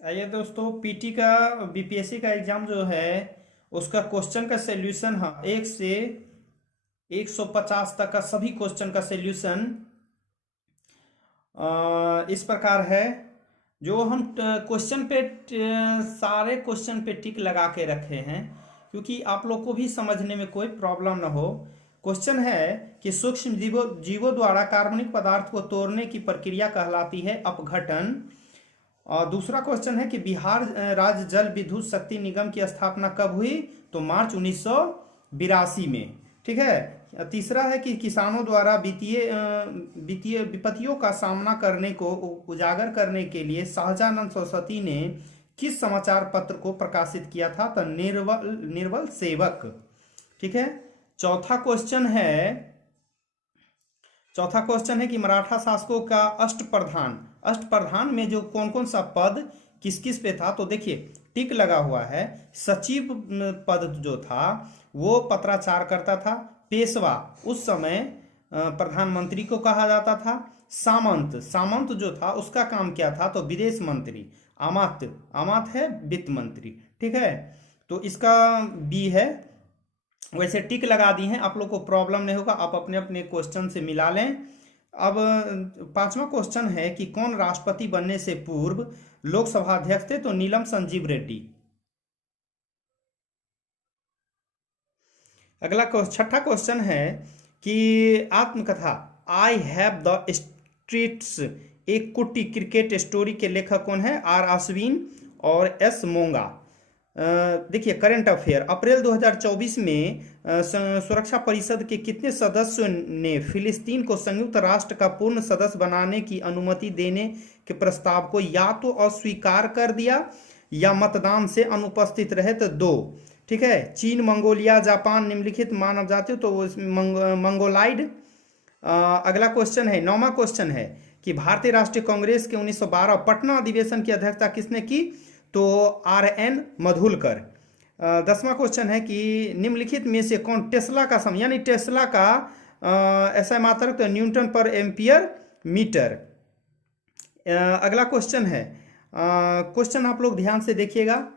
आइए दोस्तों, पीटी का बीपीएससी का एग्जाम जो है उसका क्वेश्चन का सॉल्यूशन, हाँ, 1 से 150 तक का सभी क्वेश्चन का सॉल्यूशन इस प्रकार है। जो हम क्वेश्चन पे सारे क्वेश्चन पे टिक लगा के रखे हैं, क्योंकि आप लोग को भी समझने में कोई प्रॉब्लम ना हो। क्वेश्चन है कि सूक्ष्म जीवों द्वारा कार्बनिक पदार्थ को तोड़ने की प्रक्रिया कहलाती है अपघटन। और दूसरा क्वेश्चन है कि बिहार राज्य जल विद्युत शक्ति निगम की स्थापना कब हुई? तो मार्च 1982 में। ठीक है। तीसरा है कि किसानों द्वारा वित्तीय विपत्तियों का सामना करने को उजागर करने के लिए शाहजानंद सरस्वती ने किस समाचार पत्र को प्रकाशित किया था? तो निर्बल निर्बल सेवक। ठीक है। चौथा क्वेश्चन है चौथा क्वेश्चन है कि मराठा शासकों का अष्टप्रधान में जो कौन कौन सा पद किस किस पे था? तो देखिए, टिक लगा हुआ है। सचिव पद जो था वो पत्राचार करता था। पेशवा उस समय प्रधानमंत्री को कहा जाता था। सामंत जो था उसका काम क्या था? तो विदेश मंत्री। अमात्य है वित्त मंत्री। ठीक है। तो इसका बी है। वैसे टिक लगा दी हैं, आप लोग को प्रॉब्लम नहीं होगा, आप अपने अपने क्वेश्चन से मिला लें। अब पांचवा क्वेश्चन है कि कौन राष्ट्रपति बनने से पूर्व लोकसभा अध्यक्ष थे? तो नीलम संजीव रेड्डी। छठा क्वेश्चन है कि आत्मकथा आई हैव द स्ट्रीट्स एक कुट्टी क्रिकेट स्टोरी के लेखक कौन है? आर अश्विन और एस मोंगा। देखिए, करंट अफेयर अप्रैल 2024 में सुरक्षा परिषद के कितने सदस्यों ने फिलिस्तीन को संयुक्त राष्ट्र का पूर्ण सदस्य बनाने की अनुमति देने के प्रस्ताव को या तो अस्वीकार कर दिया या मतदान से अनुपस्थित रहे? तो दो। ठीक है। चीन, मंगोलिया, जापान निम्नलिखित मानव जाति, तो वो मंगोलाइड। अगला क्वेश्चन है, नौवां क्वेश्चन है कि भारतीय राष्ट्रीय कांग्रेस के 1912 पटना अधिवेशन की अध्यक्षता किसने की? तो आर एन मधुलकर। 10वां क्वेश्चन है कि निम्नलिखित में से कौन टेस्ला का सम यानी टेस्ला का ऐसा मात्रक तो न्यूटन पर एम्पियर मीटर। अगला क्वेश्चन है, क्वेश्चन आप लोग ध्यान से देखिएगा।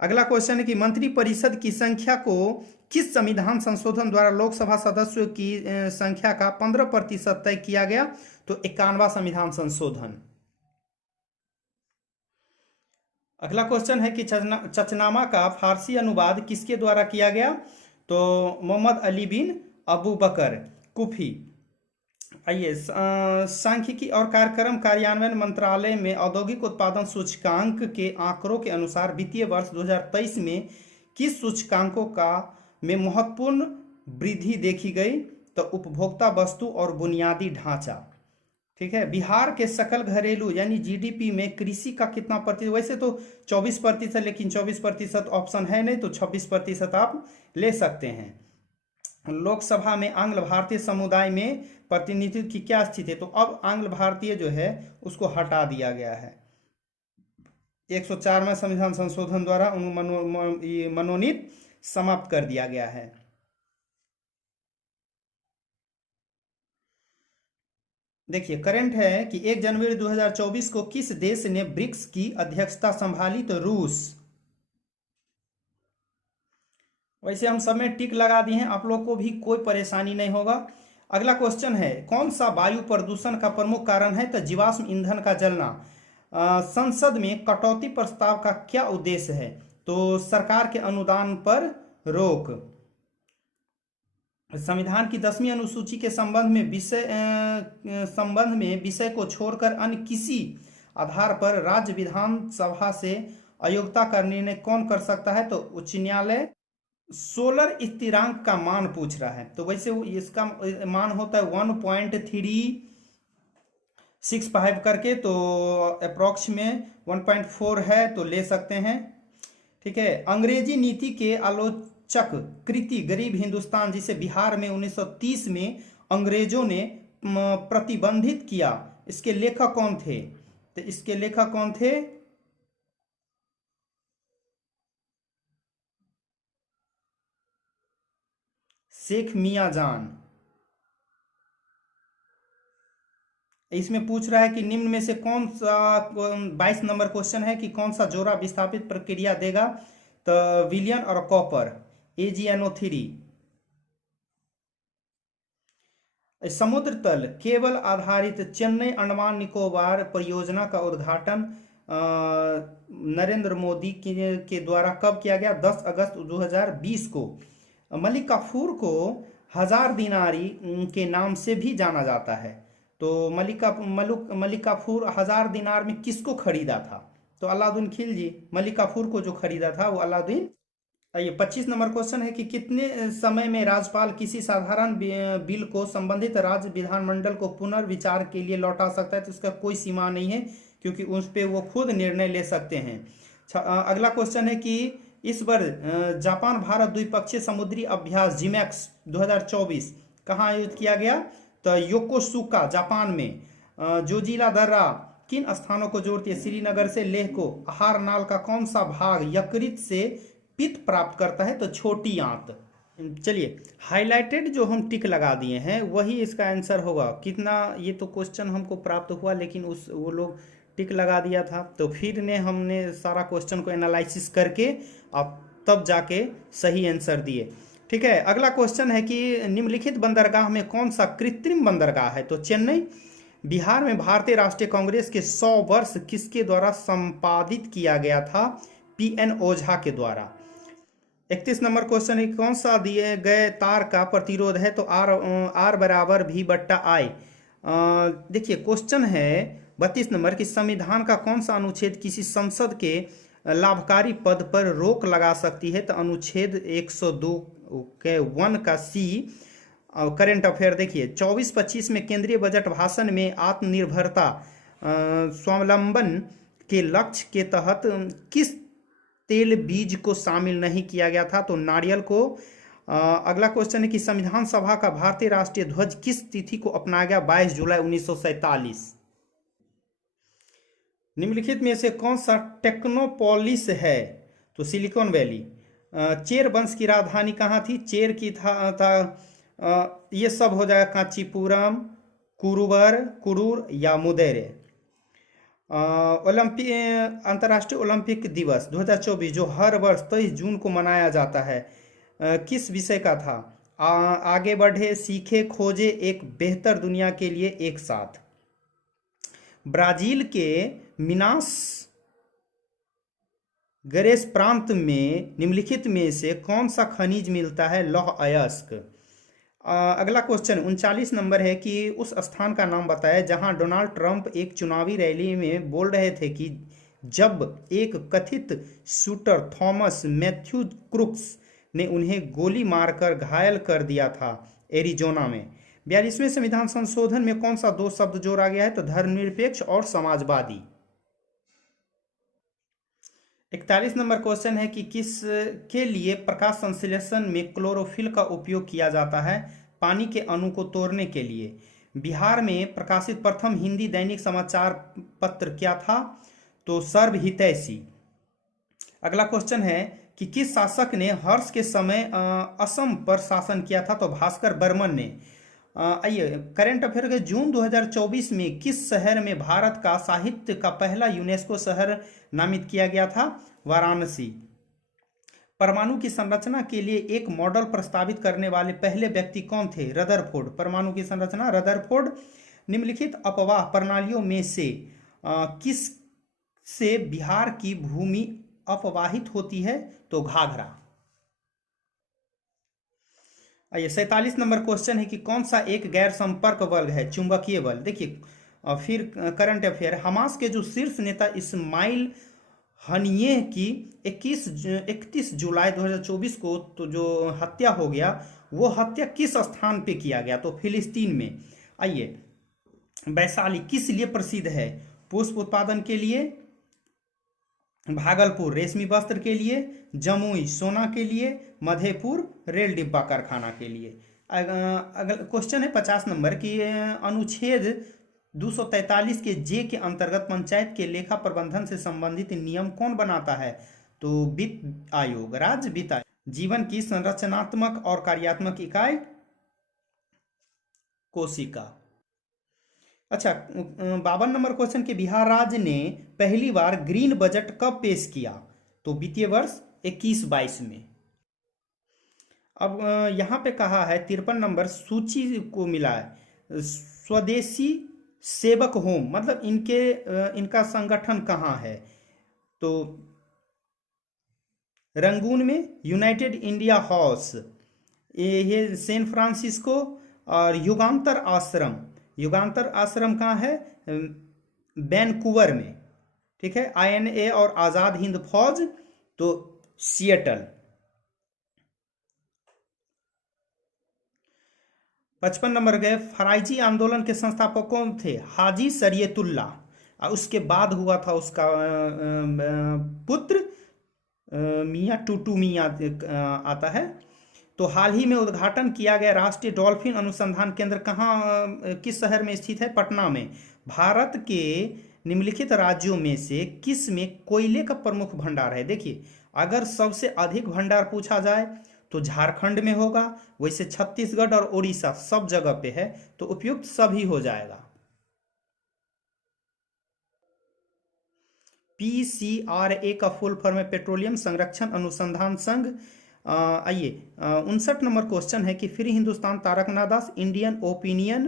अगला क्वेश्चन है कि मंत्रिपरिषद की संख्या को किस संविधान संशोधन द्वारा लोकसभा सदस्यों की संख्या का 15% तय किया गया? तो 51वां संविधान संशोधन। अगला क्वेश्चन है कि चचनामा का फारसी अनुवाद किसके द्वारा किया गया? तो मोहम्मद अली बिन अबू बकर कुफी। आइए, सांख्यिकी और कार्यक्रम कार्यान्वयन मंत्रालय में औद्योगिक उत्पादन सूचकांक के आंकड़ों के अनुसार वित्तीय वर्ष 2023 में किस सूचकांकों का में महत्वपूर्ण वृद्धि देखी गई? तो उपभोक्ता वस्तु और बुनियादी ढांचा। ठीक है। बिहार के सकल घरेलू यानी जीडीपी में कृषि का कितना प्रतिशत? वैसे तो 24%, लेकिन 24% ऑप्शन है नहीं, तो 26% आप ले सकते हैं। लोकसभा में आंग्ल भारतीय समुदाय में प्रतिनिधित्व की क्या स्थिति है? तो अब आंग्ल भारतीय जो है उसको हटा दिया गया है। 104वें संविधान संशोधन द्वारा मनोनीत समाप्त कर दिया गया है। देखिए, करंट है कि 1 जनवरी 2024 को किस देश ने ब्रिक्स की अध्यक्षता संभाली? तो रूस। वैसे हम सब में टिक लगा दिए हैं, आप लोग को भी कोई परेशानी नहीं होगा। अगला क्वेश्चन है, कौन सा वायु प्रदूषण का प्रमुख कारण है? तो जीवाश्म ईंधन का जलना। संसद में कटौती प्रस्ताव का क्या उद्देश्य है? तो सरकार के अनुदान पर रोक। संविधान की 10वीं अनुसूची के संबंध में विषय को छोड़कर अन्य किसी आधार पर राज्य विधानसभा से अयोग्यता का निर्णय कौन कर सकता है? तो उच्च न्यायालय। सोलर स्थिरांक का मान पूछ रहा है, तो वैसे इसका मान होता है 1.365 करके, तो अप्रोक्स में 1.4 है, तो ले सकते हैं। ठीक है। अंग्रेजी नीति के आलोचक कृति गरीब हिंदुस्तान, जिसे बिहार में 1930 में अंग्रेजों ने प्रतिबंधित किया, इसके लेखक कौन थे? तो इसके लेखक कौन थे? शेख मियां जान। इसमें पूछ रहा है कि निम्न में से कौन सा 22 नंबर क्वेश्चन है कि कौन सा जोड़ा विस्थापित प्रक्रिया देगा, तो विलियन और कॉपर AgNO3। समुद्र तल केबल आधारित चेन्नई अंडमान निकोबार परियोजना का उद्घाटन नरेंद्र मोदी के द्वारा कब किया गया? 10 अगस्त 2020 को। मलिक काफूर को हजार दिनारी के नाम से भी जाना जाता है। तो मलिक काफूर हजार दिनार में किसको खरीदा था? तो अलाउद्दीन खिलजी। मलिक काफूर को जो खरीदा था वो अलाउद्दीन। ये 25 नंबर क्वेश्चन है कि कितने समय में राज्यपाल किसी साधारण बिल को संबंधित राज्य विधानमंडल को पुनर्विचार के लिए लौटा सकता है? तो इसका कोई सीमा नहीं है, क्योंकि उस पर वो खुद निर्णय ले सकते हैं। अगला क्वेश्चन है कि इस बार जापान भारत द्विपक्षीय समुद्री अभ्यास जिमैक्स 2024 कहाँ आयोजित किया गया? तो योकोसुका जापान में। जोजिला दर्रा किन स्थानों को जोड़ती है? श्रीनगर से लेह को। आहार नाल का कौन सा भाग यकृत से पित्त प्राप्त करता है? तो छोटी आंत। चलिए, हाइलाइटेड जो हम टिक लगा दिए हैं वही इसका आंसर होगा। कितना, ये तो क्वेश्चन हमको प्राप्त हुआ लेकिन वो लोग टिक लगा दिया था, तो फिर हमने सारा क्वेश्चन को एनालिसिस करके अब तब जाके सही आंसर दिए। ठीक है, अगला क्वेश्चन है कि निम्नलिखित बंदरगाह में कौन सा कृत्रिम बंदरगाह है? तो चेन्नई। बिहार में भारतीय राष्ट्रीय कांग्रेस के 100 वर्ष किसके द्वारा संपादित किया गया था? PN ओझा के द्वारा। 31 नंबर क्वेश्चन है कौन सा दिए गए तार का प्रतिरोध है? तो R बराबर V/I। देखिए क्वेश्चन है 32 नंबर कि संविधान का कौन सा अनुच्छेद किसी संसद के लाभकारी पद पर रोक लगा सकती है? तो अनुच्छेद 102 के 1 का C। करेंट अफेयर देखिए 24-25 में केंद्रीय बजट भाषण में आत्मनिर्भरता स्वावलंबन के लक्ष्य के तहत किस तेल बीज को शामिल नहीं किया गया था? तो नारियल को। अगला क्वेश्चन है कि संविधान सभा का भारतीय राष्ट्रीय ध्वज किस तिथि को अपनाया गया? 22 जुलाई 1947। निम्नलिखित में से कौन सा टेक्नोपोलिस है? तो सिलिकॉन वैली। चेर वंश की राजधानी कहाँ थी? चेर की था ये सब हो जाएगा कांचीपुरम, कुरूर या मुदेरे। अंतर्राष्ट्रीय ओलंपिक दिवस 2024 जो हर वर्ष 23 जून को मनाया जाता है किस विषय का था? आगे बढ़े, सीखे, खोजे एक बेहतर दुनिया के लिए एक साथ। ब्राजील के मिनास गेरेस प्रांत में निम्नलिखित में से कौन सा खनिज मिलता है? लौह अयस्क। अगला क्वेश्चन 39 नंबर है कि उस स्थान का नाम बताया जहां डोनाल्ड ट्रंप एक चुनावी रैली में बोल रहे थे कि जब एक कथित शूटर थॉमस मैथ्यू क्रुक्स ने उन्हें गोली मारकर घायल कर दिया था। एरिजोना में। 42वें संविधान संशोधन में कौन सा 2 शब्द जोड़ा गया है? तो धर्मनिरपेक्ष और समाजवादी। 41 नंबर क्वेश्चन है कि किस के लिए प्रकाश संश्लेषण में क्लोरोफिल का उपयोग किया जाता है? पानी के अणु को तोड़ने के लिए। बिहार में प्रकाशित प्रथम हिंदी दैनिक समाचार पत्र क्या था? तो सर्व हितैषी। अगला क्वेश्चन है कि किस शासक ने हर्ष के समय असम पर शासन किया था? तो भास्कर बर्मन ने। आइए करेंट अफेयर के जून 2024 में किस शहर में भारत का साहित्य का पहला यूनेस्को शहर नामित किया गया था? वाराणसी। परमाणु की संरचना के लिए एक मॉडल प्रस्तावित करने वाले पहले व्यक्ति कौन थे? रदरफोर्ड। परमाणु की संरचना रदरफोर्ड। निम्नलिखित अपवाह प्रणालियों में से किस से बिहार की भूमि अपवाहित होती है? तो घाघरा। आइए 47 नंबर क्वेश्चन है कि कौन सा एक गैर संपर्क बल है? चुंबकीय बल। देखिए फिर करंट अफेयर हमास के जो शीर्ष नेता इस्माइल हनिये की 31 जुलाई 2024 को तो जो हत्या हो गया, वो हत्या किस स्थान पे किया गया? तो फिलिस्तीन में। आइए वैशाली किस लिए प्रसिद्ध है? पुष्प उत्पादन के लिए। भागलपुर रेशमी वस्त्र के लिए। जमुई सोना के लिए। मधेपुर रेल डिब्बा कारखाना के लिए। अगला क्वेश्चन है 50 नंबर की अनुच्छेद 243 के जे के अंतर्गत पंचायत के लेखा प्रबंधन से संबंधित नियम कौन बनाता है? तो वित्त आयोग, राज्य वित्त आयोग। जीवन की संरचनात्मक और कार्यात्मक इकाई कोशिका। अच्छा, 52 नंबर क्वेश्चन के बिहार राज्य ने पहली बार ग्रीन बजट कब पेश किया? तो वित्तीय वर्ष 21-22 में। अब यहाँ पे कहा है 53 नंबर सूची को मिला है स्वदेशी सेवक होम, मतलब इनका संगठन कहाँ है? तो रंगून में यूनाइटेड इंडिया हाउस, ये सैन फ्रांसिस्को, और युगांतर आश्रम कहाँ है? वैनकूवर में। ठीक है, INA और आज़ाद हिंद फौज तो सिएटल। 55 नंबर गए, फराइजी आंदोलन के संस्थापक कौन थे? हाजी शरीयतुल्ला, और उसके बाद हुआ था उसका पुत्र मियाँ टूटू मियाँ आता है। तो हाल ही में उद्घाटन किया गया राष्ट्रीय डॉल्फिन अनुसंधान केंद्र कहाँ, किस शहर में स्थित है? पटना में। भारत के निम्नलिखित राज्यों में से किस में कोयले का प्रमुख भंडार है? देखिए, अगर सबसे अधिक भंडार पूछा जाए तो झारखंड में होगा, वैसे छत्तीसगढ़ और उड़ीसा सब जगह पे है, तो उपयुक्त सभी हो जाएगा। PCRA का फुल फॉर्म है पेट्रोलियम संरक्षण अनुसंधान संघ। आइए, 59 नंबर क्वेश्चन है कि फिर Hindustan Tarak Nadas, Indian opinion,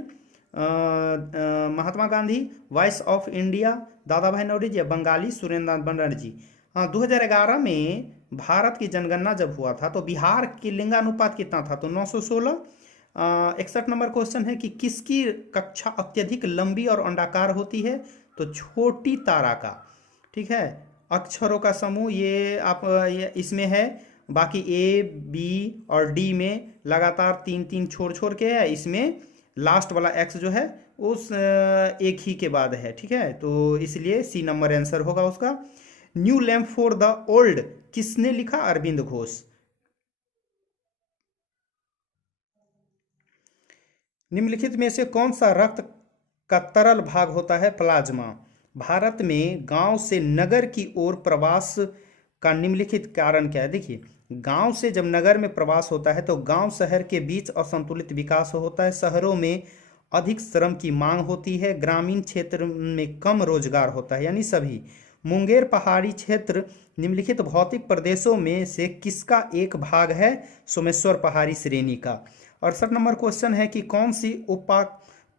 Mahatma Gandhi, voice of India Dadabhai Naoroji, या बंगाली सुरेंद्रनाथ बनर्जी। हाँ, 2011 में भारत की जनगणना जब हुआ था तो बिहार की लिंगानुपात कितना था? तो 916। 61 नंबर क्वेश्चन है कि किसकी कक्षा अत्यधिक लंबी और अंडाकार होती है? तो छोटी तारा का। ठीक है, अक्षरों का समूह ये इसमें है, बाकी A, B और D में लगातार 3-3 छोड़ छोड़ के है, इसमें लास्ट वाला X जो है उस एक ही के बाद है। ठीक है, तो इसलिए C नंबर आंसर होगा उसका। New lamp for the old किसने लिखा? अरविंद घोष। निम्नलिखित में से कौन सा रक्त का तरल भाग होता है? प्लाज्मा। भारत में गांव से नगर की ओर प्रवास का निम्नलिखित कारण क्या है? देखिए, गांव से जब नगर में प्रवास होता है तो गांव शहर के बीच असंतुलित विकास होता है, शहरों में अधिक श्रम की मांग होती है, ग्रामीण क्षेत्र में कम रोजगार होता है, यानी सभी। मुंगेर पहाड़ी क्षेत्र निम्नलिखित भौतिक प्रदेशों में से किसका एक भाग है? सोमेश्वर पहाड़ी श्रेणी का। 68 नंबर क्वेश्चन है कि कौन सी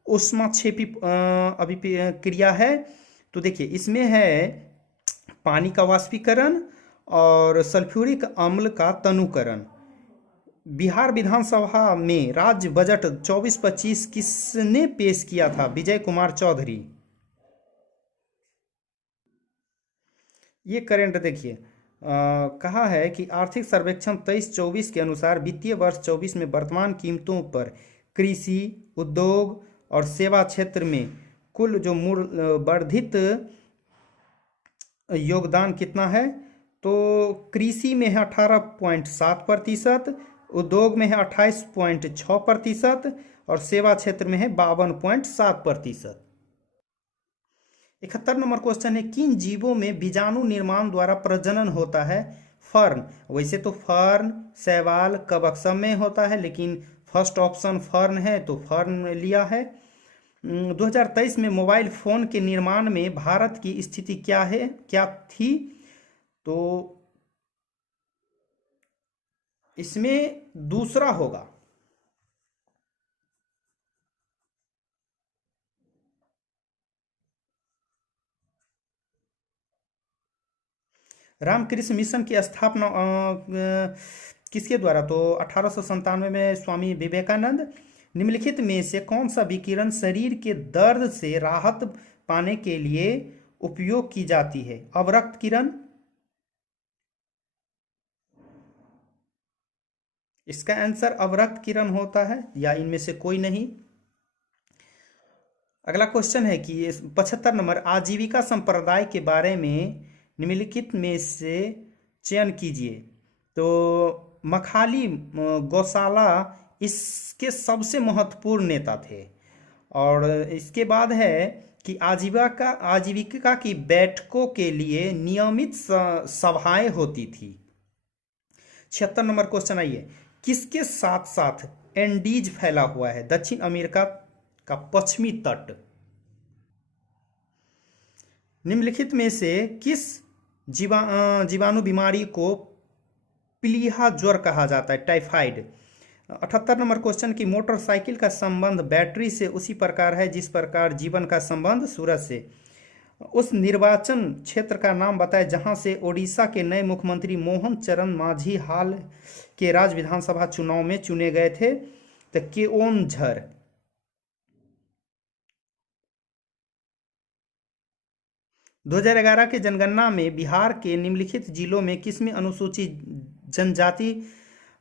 ऊष्माक्षेपी अभिक्रिया है? तो देखिए, इसमें है पानी का वाष्पीकरण और सल्फ्यूरिक अम्ल का तनुकरण। बिहार विधानसभा में राज्य बजट 24-25 किसने पेश किया था? विजय कुमार चौधरी। ये करंट देखिए, कहा है कि आर्थिक सर्वेक्षण 23-24 के अनुसार वित्तीय वर्ष 24 में वर्तमान कीमतों पर कृषि, उद्योग और सेवा क्षेत्र में कुल जो मूल्य वर्धित योगदान कितना है? तो कृषि में है 18.7%, उद्योग में है 28.6% और सेवा क्षेत्र में है 52.7%। 71 नंबर क्वेश्चन है किन जीवों में बीजाणु निर्माण द्वारा प्रजनन होता है? फर्न। वैसे तो फर्न, शैवाल, कवक सब में होता है, लेकिन फर्स्ट ऑप्शन फर्न है तो फर्न लिया है। 2023 में मोबाइल फोन के निर्माण में भारत की स्थिति क्या थी? तो इसमें दूसरा होगा। रामकृष्ण मिशन की स्थापना किसके द्वारा? तो 1897 में स्वामी विवेकानंद। निम्नलिखित में से कौन सा विकिरण शरीर के दर्द से राहत पाने के लिए उपयोग की जाती है? अवरक्त किरण। इसका आंसर अवरक्त किरण होता है, या इनमें से कोई नहीं। अगला क्वेश्चन है कि 75 नंबर आजीविका संप्रदाय के बारे में निम्नलिखित में से चयन कीजिए। तो मखाली गौशाला इसके सबसे महत्वपूर्ण नेता थे, और इसके बाद है कि आजीविका की बैठकों के लिए नियमित सभाएं होती थी। 76 नंबर क्वेश्चन आइए, किसके साथ साथ एंडीज फैला हुआ है? दक्षिण अमेरिका का पश्चिमी तट। निम्नलिखित में से किस जीवाणु बीमारी को पीलिया ज्वर कहा जाता है? टाइफाइड। 78 नंबर क्वेश्चन की मोटरसाइकिल का संबंध बैटरी से उसी प्रकार है जिस प्रकार जीवन का संबंध सूरज से। उस निर्वाचन क्षेत्र का नाम बताएं जहां से ओडिशा के नए मुख्यमंत्री मोहन चरण मांझी हाल के राज्य विधानसभा चुनाव में चुने गए थे। तो केओनझर। 2011 के जनगणना में बिहार के निम्नलिखित जिलों में किसमें अनुसूचित जनजाति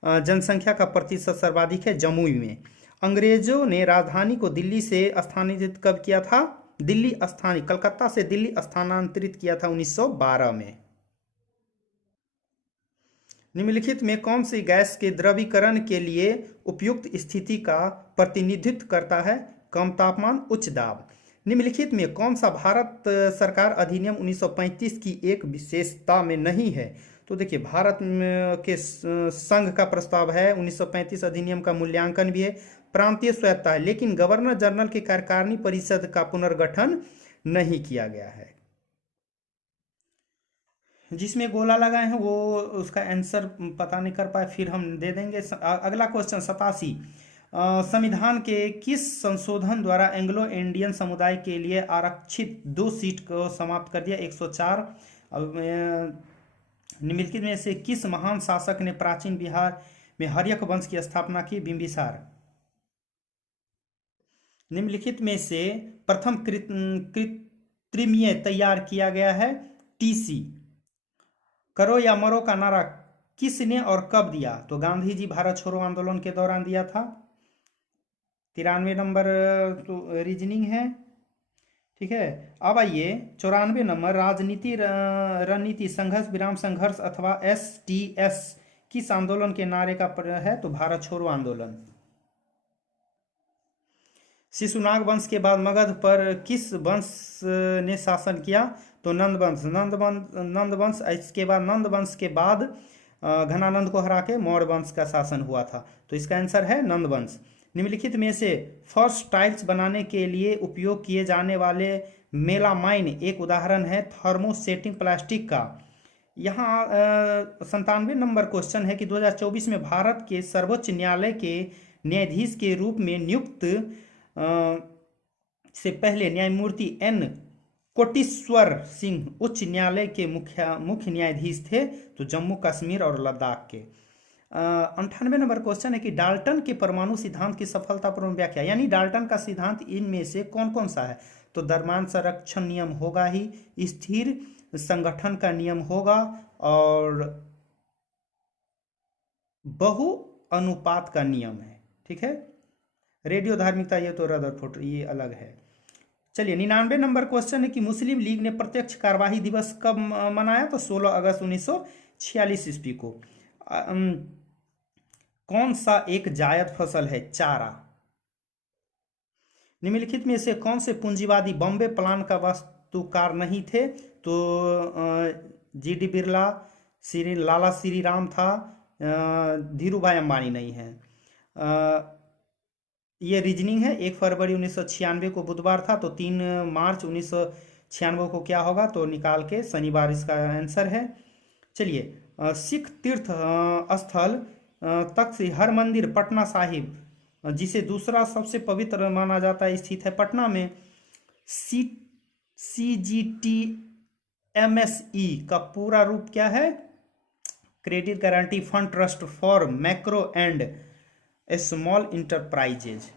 जनसंख्या का प्रतिशत सर्वाधिक है? जमुई में। अंग्रेजों ने राजधानी को दिल्ली से स्थानांतरित कब किया था? कलकत्ता से दिल्ली स्थानांतरित किया था 1912 में। निम्नलिखित में कौन सी गैस के द्रवीकरण के लिए उपयुक्त स्थिति का प्रतिनिधित्व करता है? कम तापमान, उच्च दाब। निम्नलिखित में कौन सा भारत सरकार अधिनियम 1935 की एक विशेषता में नहीं है? तो देखिए, भारत के संघ का प्रस्ताव है, 1935 अधिनियम का मूल्यांकन भी है, प्रांतीय स्वायत्ता है, लेकिन गवर्नर जनरल की कार्यकारिणी परिषद का पुनर्गठन नहीं किया गया है। जिसमें गोला लगाए हैं वो उसका आंसर पता नहीं कर पाए, फिर हम दे देंगे। अगला क्वेश्चन 87, संविधान के किस संशोधन द्वारा एंग्लो इंडियन समुदाय के लिए आरक्षित 2 सीट को समाप्त कर दिया? 104। निम्नलिखित में से किस महान शासक ने प्राचीन बिहार में हर्यक वंश की स्थापना की? बिंबिसार। निम्नलिखित में से प्रथम कृत्रिमीय तैयार किया गया है? टीसी। करो या मरो का नारा किसने और कब दिया? तो गांधी जी भारत छोड़ो आंदोलन के दौरान दिया था। 93 नंबर तो रीजनिंग है, ठीक है। अब आइए 94 नंबर, राजनीति रणनीति संघर्ष विराम संघर्ष अथवा STS किस आंदोलन के नारे का है? तो भारत छोड़ो आंदोलन। शिशुनाग वंश के बाद मगध पर किस वंश ने शासन किया? तो नंद वंश। इसके बाद नंद वंश के बाद घनानंद को हरा के मौर्य वंश का शासन हुआ था, तो इसका आंसर है नंद वंश। निम्नलिखित में से फर्श टाइल्स बनाने के लिए उपयोग किए जाने वाले मेलामाइन एक उदाहरण है थर्मोसेटिंग प्लास्टिक का। यहाँ 97 नंबर क्वेश्चन है कि 2024 में भारत के सर्वोच्च न्यायालय के न्यायाधीश के रूप में नियुक्त से पहले न्यायमूर्ति N कोटेश्वर सिंह उच्च न्यायालय के मुख्य न्यायाधीश थे, तो जम्मू कश्मीर और लद्दाख के। 98 नंबर क्वेश्चन है कि डाल्टन के परमाणु सिद्धांत की सफलतापूर्ण व्याख्या, यानी डाल्टन का सिद्धांत इनमें से कौन कौन सा है? तो द्रव्यमान संरक्षण नियम होगा ही, स्थिर संगठन का नियम होगा, और बहु अनुपात का नियम है, ठीक है। रेडियो धार्मिकता ये तो रदरफोर्ड ये अलग है। चलिए 99 नंबर क्वेश्चन है कि मुस्लिम लीग ने प्रत्यक्ष कार्यवाही दिवस कब मनाया? तो 16 अगस्त 1946 ईस्वी को। कौन सा एक जायद फसल है? चारा। निम्नलिखित में से कौन से पूंजीवादी बॉम्बे प्लान का वास्तुकार नहीं थे? तो GD बिरला, लाला श्रीराम था, धीरू भाई अंबानी नहीं है। ये रीजनिंग है। 1 फरवरी 1996 को बुधवार था, तो 3 मार्च 1996 को क्या होगा? तो निकाल के शनिवार इसका आंसर है। चलिए सिख तीर्थ स्थल तख्त श्री हरमंदिर पटना साहिब, जिसे दूसरा सबसे पवित्र माना जाता है, स्थित है पटना में। CGTMSE का पूरा रूप क्या है? Credit guarantee fund trust for macro and small enterprises.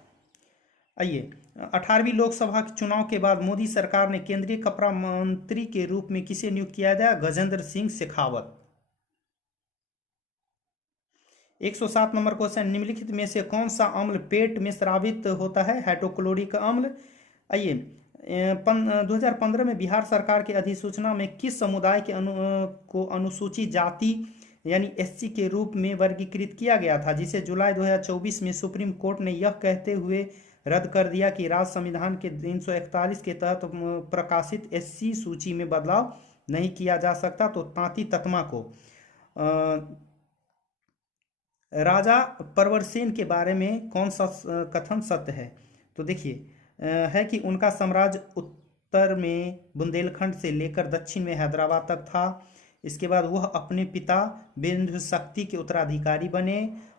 आइए 18वीं लोकसभा के चुनाव के बाद मोदी सरकार ने केंद्रीय कपड़ा मंत्री के रूप में किसे नियुक्त किया गया? गजेंद्र सिंह शेखावत। 107 नंबर क्वेश्चन, निम्नलिखित में से कौन सा अम्ल पेट में स्रावित होता है? हाइड्रोक्लोरिक अम्ल। आइए 2015 में बिहार सरकार की अधिसूचना में किस समुदाय के को अनुसूचित जाति यानी SC के रूप में वर्गीकृत किया गया था, जिसे जुलाई 2024 में सुप्रीम कोर्ट ने यह कहते हुए रद्द कर दिया कि राज्य संविधान के 341 के तहत प्रकाशित SC सूची में बदलाव नहीं किया जा सकता। तो तांती ततमा को। राजा प्रवरसेन के बारे में कौन सा कथन सत्य है? तो देखिए है कि उनका साम्राज्य उत्तर में बुंदेलखंड से लेकर दक्षिण में हैदराबाद तक था। इसके बाद वह अपने पिता बिंदु शक्ति के उत्तराधिकारी बने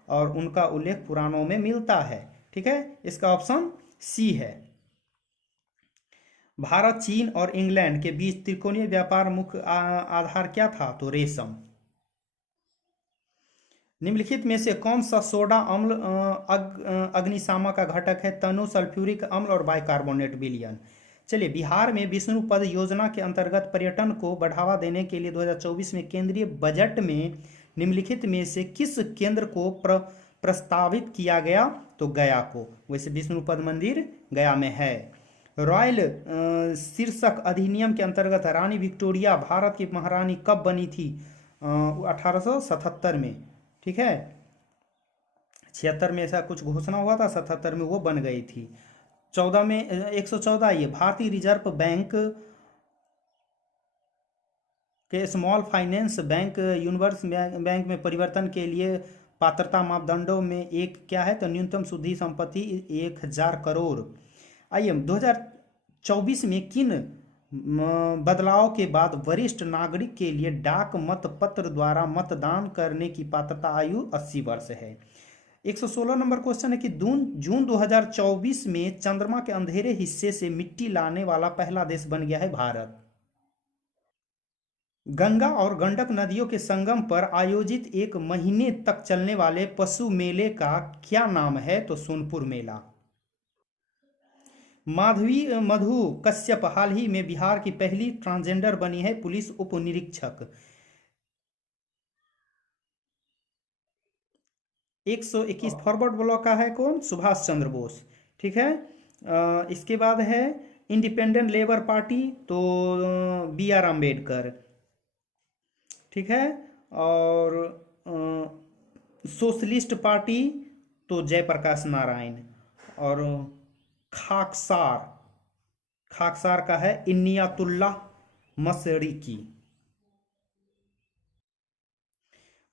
और उनका उल्लेख पुराणों में मिलता है। ठीक है, इसका ऑप्शन सी है। भारत, चीन और इंग्लैंड के बीच त्रिकोणीय व्यापार मुख्य आधार क्या था? तो रेशम। निम्नलिखित में से कौन सा सोडा अम्ल अग्निशामक का घटक है? तनु, सल्फ्यूरिक अम्ल और बाइकार्बोनेट विलयन। चलिए, बिहार में विष्णुपद योजना के अंतर्गत पर्यटन को बढ़ावा देने के लिए 2024 में केंद्रीय बजट में निम्नलिखित में से किस केंद्र को प्रस्तावित किया गया? तो गया को। वैसे विष्णुपद मंदिर गया में है। रॉयल शीर्षक अधिनियम के अंतर्गत रानी विक्टोरिया भारत की महारानी कब बनी थी? 1877 में। ठीक है, 76 में ऐसा कुछ घोषणा हुआ था, 77 में वो बन गई थी। 14 में 114 ये भारतीय रिजर्व बैंक के small finance bank universe bank में परिवर्तन के लिए पात्रता मापदंडों में एक क्या है? तो न्यूनतम शुद्ध संपत्ति 1000 करोड़। आइए, 2024 में किन बदलाव के बाद वरिष्ठ नागरिक के लिए डाक मत पत्र द्वारा मतदान करने की पात्रता आयु 80 वर्ष है। 116 नंबर क्वेश्चन है कि जून 2024 में चंद्रमा के अंधेरे हिस्से से मिट्टी लाने वाला पहला देश बन गया है भारत। गंगा और गंडक नदियों के संगम पर आयोजित 1 महीने तक चलने वाले पशु मेले का क्या नाम है? तो सोनपुर मेला। मधु कश्यप हाल ही में बिहार की पहली ट्रांसजेंडर बनी है पुलिस उप निरीक्षक। 121 फॉरवर्ड ब्लॉक का है कौन? सुभाष चंद्र बोस। ठीक है, इसके बाद है इंडिपेंडेंट लेबर पार्टी, तो BR अम्बेडकर। ठीक है, और सोशलिस्ट पार्टी तो जयप्रकाश नारायण। और खाकसार का है इन्नियातुल्लाह मशरिकी।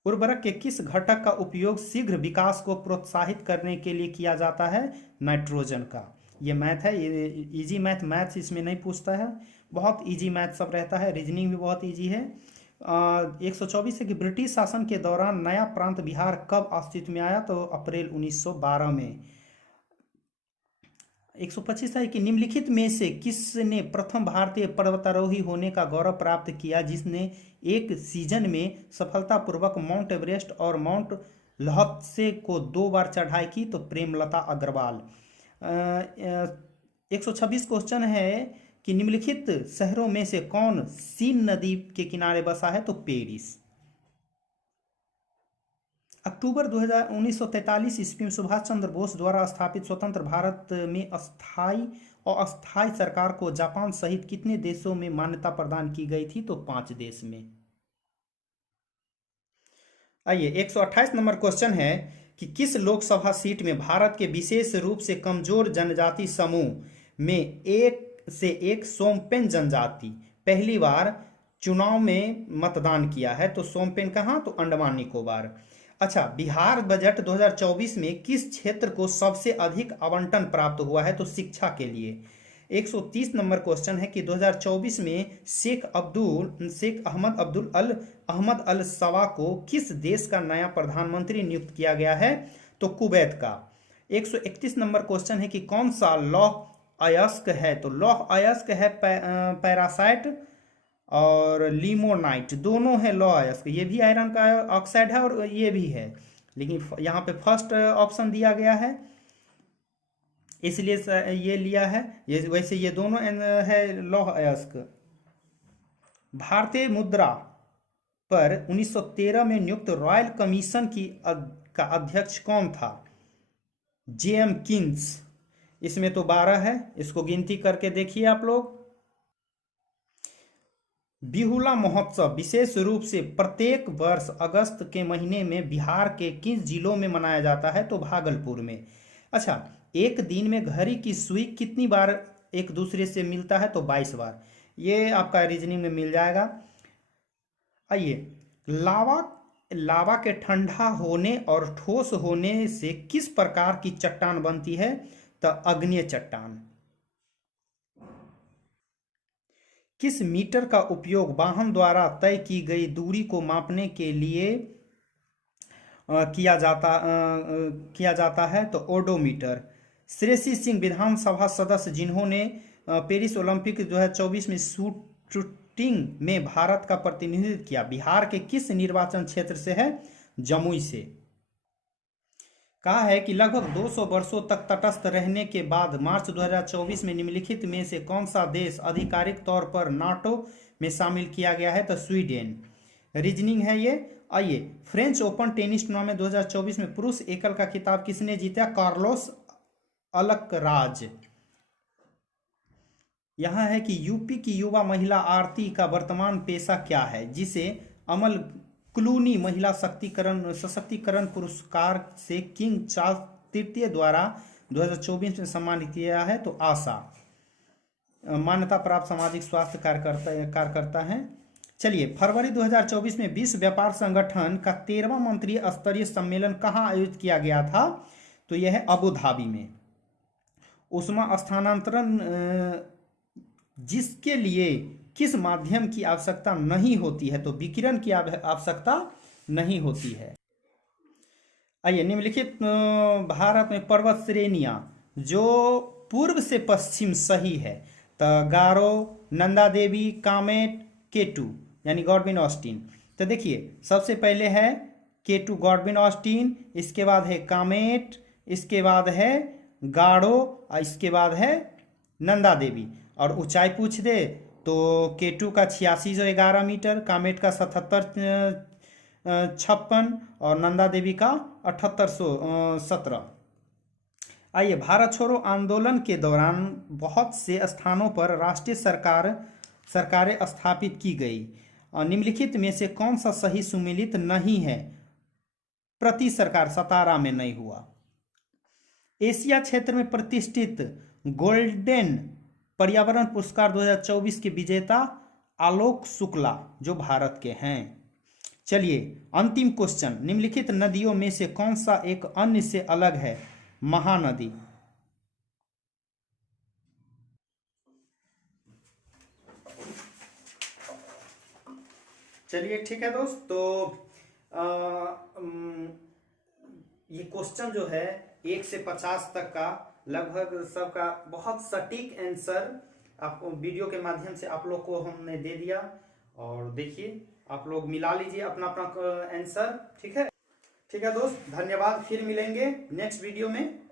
उर्वरक के किस घटक का उपयोग शीघ्र विकास को प्रोत्साहित करने के लिए किया जाता है? नाइट्रोजन का। ये मैथ है, ये इजी मैथ इसमें नहीं पूछता है, बहुत इजी मैथ सब रहता है, रीजनिंग भी बहुत इजी है। 124 है कि ब्रिटिश शासन के दौरान नया प्रांत बिहार कब अस्तित्व में आया? तो अप्रैल 1912 में। 125 है कि निम्नलिखित में से किसने प्रथम भारतीय पर्वतारोही होने का गौरव प्राप्त किया जिसने एक सीजन में सफलतापूर्वक माउंट एवरेस्ट और माउंट लहत्से को 2 बार चढ़ाई की? तो प्रेमलता अग्रवाल। 126 क्वेश्चन है कि निम्नलिखित शहरों में से कौन सीन नदी के किनारे बसा है? तो पेरिस। अक्टूबर 1943 ईस्वी में सुभाष चंद्र बोस द्वारा स्थापित स्वतंत्र भारत में स्थायी और अस्थायी सरकार को जापान सहित कितने देशों में मान्यता प्रदान की गई थी? तो 5 देश में। आइए, 128 नंबर क्वेश्चन है कि किस लोकसभा सीट में भारत के विशेष रूप से कमजोर जनजाति समूह में एक से एक सोमपेन जनजाति पहली बार चुनाव में मतदान किया है? तो सोमपेन कहाँ? तो अंडमान निकोबार। अच्छा, बिहार बजट 2024 में किस क्षेत्र को सबसे अधिक आवंटन प्राप्त हुआ है? तो शिक्षा के लिए। 130 नंबर क्वेश्चन है कि 2024 में शेख अहमद अल सवा को किस देश का नया प्रधानमंत्री नियुक्त किया गया है? तो कुवैत का। 131 नंबर क्वेश्चन है कि कौन सा लौह अयस्क है? तो लौह अयस्क है पैरासाइट और लिमोनाइट, दोनों है लौह अयस्क। ये भी आयरन का ऑक्साइड है और ये भी है, लेकिन यहाँ पे फर्स्ट ऑप्शन दिया गया है इसलिए ये लिया है। ये वैसे ये दोनों है लौह अयस्क। भारतीय मुद्रा पर 1913 में नियुक्त रॉयल कमीशन का अध्यक्ष कौन था? JM Keynes. इसमें तो 12 है, इसको गिनती करके देखिए आप लोग। बिहुला महोत्सव विशेष रूप से प्रत्येक वर्ष अगस्त के महीने में बिहार के किस जिलों में मनाया जाता है? तो भागलपुर में। अच्छा, एक दिन में घड़ी की सुई कितनी बार एक दूसरे से मिलता है? तो 22 बार। ये आपका रीजनिंग में मिल जाएगा। आइए, लावा के ठंडा होने और ठोस होने से किस प्रकार की चट्टान बनती है? तो अग्नेय चट्टान। किस मीटर का उपयोग वाहन द्वारा तय की गई दूरी को मापने के लिए किया जाता है? तो ओडोमीटर। श्रेयसी सिंह विधानसभा सदस्य जिन्होंने पेरिस ओलंपिक 2024 में शूटिंग में भारत का प्रतिनिधित्व किया, बिहार के किस निर्वाचन क्षेत्र से है? जमुई से। कहा है कि लगभग 200 वर्षों तक तटस्थ रहने के बाद मार्च 2024 में निम्नलिखित में से कौन सा देश आधिकारिक तौर पर नाटो में शामिल किया गया है? तो स्वीडन। रीजनिंग है ये। आइए, फ्रेंच ओपन टेनिस टूर्नामेंट 2024 में पुरुष एकल का खिताब किसने जीता? Carlos Alcaraz. यहां है कि यूपी की युवा महिला आरती का वर्तमान पेशा क्या है, जिसे अमल क्लूनी महिला सशक्तिकरण पुरस्कार से किंग चार्ल्स तृतीय द्वारा 2024 में सम्मानित किया है? तो आशा। मान्यता प्राप्त सामाजिक स्वास्थ्य कार्यकर्ता है। चलिए, फरवरी 2024 में विश्व व्यापार संगठन का 13वां मंत्रिय स्तरीय सम्मेलन कहाँ आयोजित किया गया था? तो यह है अबू धाबी में। ऊष्मा स्थानांतरण जिसके लिए किस माध्यम की आवश्यकता नहीं होती है? तो विकिरण की आवश्यकता नहीं होती है। आइए, निम्नलिखित भारत में पर्वत श्रेणियां जो पूर्व से पश्चिम सही है? तो गारो, नंदा देवी, कामेट, केटू यानी गॉडविन ऑस्टिन। तो देखिए, सबसे पहले है केटू गॉडविन ऑस्टिन, इसके बाद है कामेट, इसके बाद है गारो और इसके बाद है नंदा देवी। और ऊंचाई पूछ दे तो केटू का 8611 मीटर, कामेट का 7756 और नंदा देवी का 7817। आइए, भारत छोड़ो आंदोलन के दौरान बहुत से स्थानों पर राष्ट्रीय सरकारें स्थापित की गई। निम्नलिखित में से कौन सा सही सुमेलित नहीं है? प्रति सरकार सतारा में नहीं हुआ। एशिया क्षेत्र में प्रतिष्ठित गोल्डन पर्यावरण पुरस्कार 2024 के विजेता आलोक शुक्ला जो भारत के हैं। चलिए, अंतिम क्वेश्चन, निम्नलिखित नदियों में से कौन सा एक अन्य से अलग है? महानदी। चलिए ठीक है दोस्त, तो ये क्वेश्चन जो है 1 से 50 तक का लगभग सबका बहुत सटीक आंसर आपको वीडियो के माध्यम से आप लोग को हमने दे दिया। और देखिए, आप लोग मिला लीजिए अपना अपना आंसर। ठीक है दोस्त, धन्यवाद। फिर मिलेंगे नेक्स्ट वीडियो में।